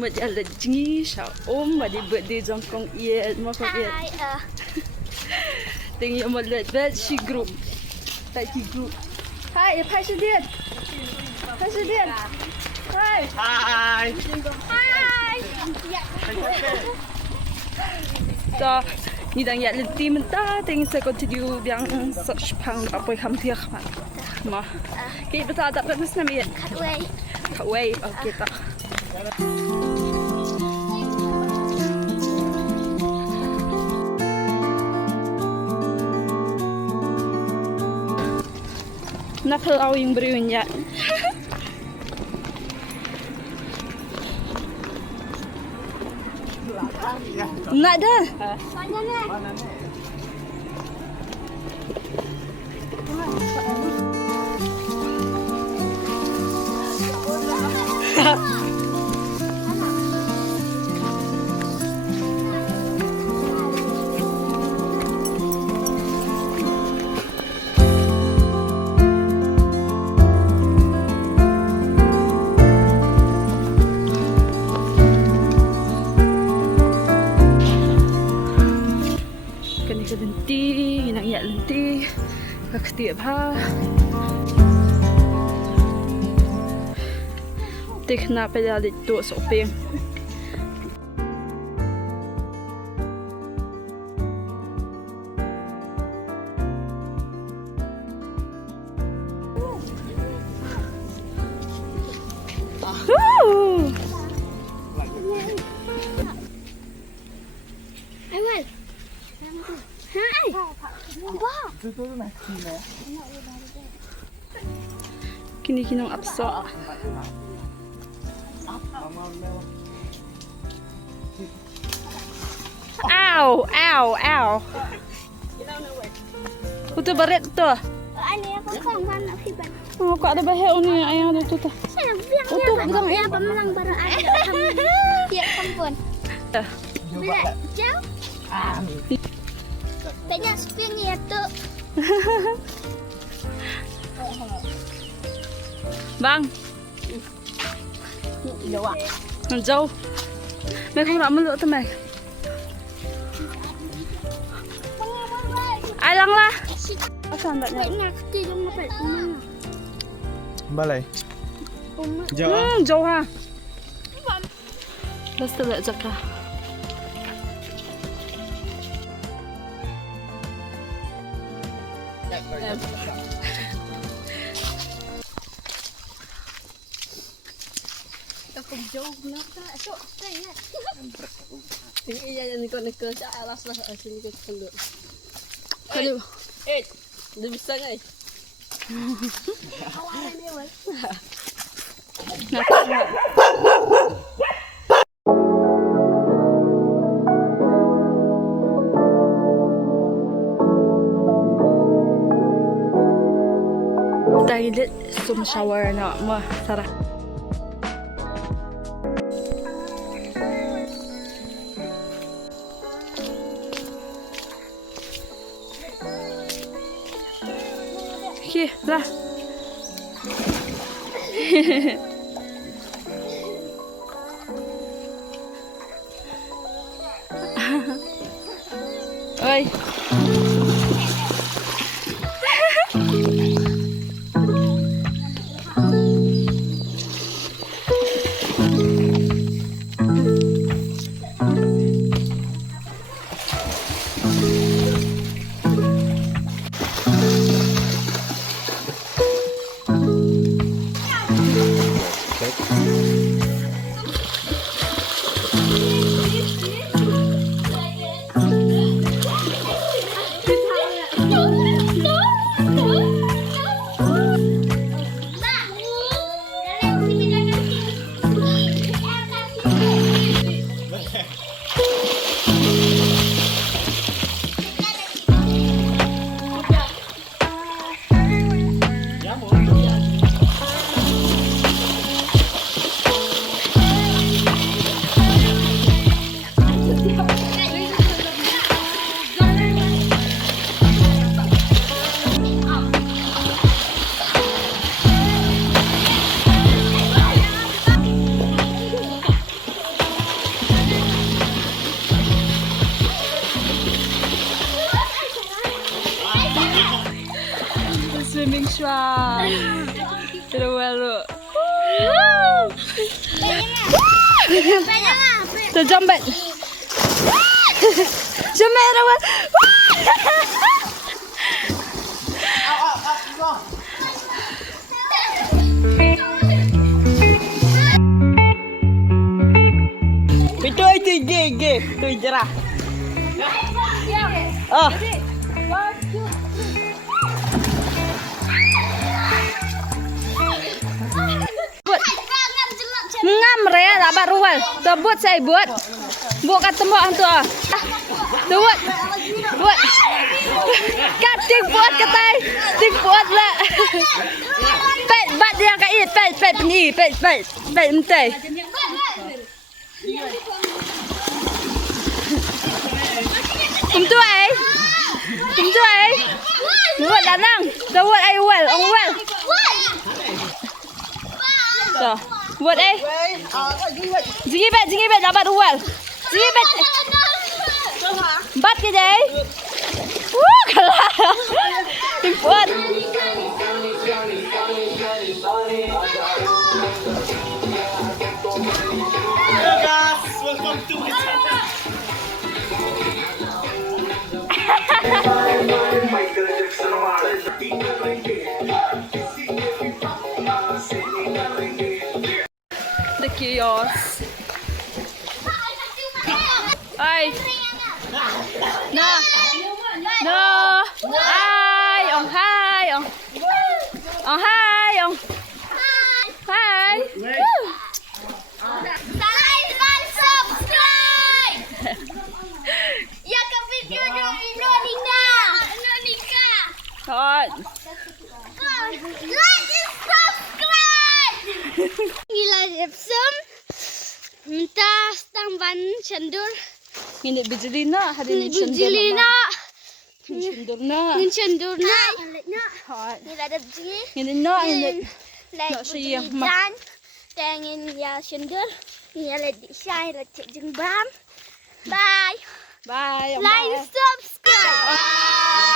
một giờ là chính sao ôm mà đi bữa đi trong công yên mà công yên tình yêu một lượt về chi group tại chi group hai phải sự điện hai sự điện hai Hi. hai so ni đang nhận lên team ta tình sẽ continue biang search phang apa kham thiệt mà cái bữa ta tập cái này miền Away okay ta Nakal au yung brewin yan. Nak dah. Mana ni? Lenti, hinang ya lenti, kaktiap ha. Tik na pala dito shopping. Kini-kinong apso. Ow! Ow! Ow! Ito baret to. Ano yung pagkakang na kiban? Oh, kok ada bahaya ni ayah tu tu. Saya bilang ya, bilang ya, pemenang barang ada. Ya, ampun. Bila jauh? Banyak spin ya tu. Bang. Jauh. Mẹ không làm lựa tao mẹ. Ai lăng la? Asan tak Baik nak tidur makan mana? Balai. Jauh. Jauh ha. Basta tak jaka. Aku jauh belakang. Esok saya ingat. Ini iya yang nikah cak alas lah sini ke penduk. Kalau Dia bisa ngai. Awalnya ni wal. Toilet sum shower na mo sarap. Okey, lah. Oi. swimming strap. Pero well. So jump it. Jump it away. Betul itu ge. Tu jerah. Oh. Ngam rea dapat ruwal. Tebut saya buat. Buat kat tembok tu. Buat. Buat. Kat tik buat katai. Tik buat lah. Pet bat dia kat it. Pet ni. Pet mentai. Tu ai. Buat lanang. Buat ai well. Ong well. So, buat Jingi bet dapat ruwal. Jingi bet. Bat ke jai? Kalah. Buat. Hello guys, welcome to my channel. The chaos. Ai. No. Ai, ông hai, ông. Ông hai, ông. Hai. Like dan subscribe. Ya ke video Nonika. Thôi. Like and subscribe. Gila Epsom. Minta tambahan sendur. Ini bijli na, hari ni Bujili na. sendur na. Ngin sendur na. Thôi. Gila ada bujili. Ini na, ini. Like Nak siap, bujili Mak. dan. Tengin ya sendur. Ya le di sai le cek jeng bam. Bye. Bye. Like and subscribe.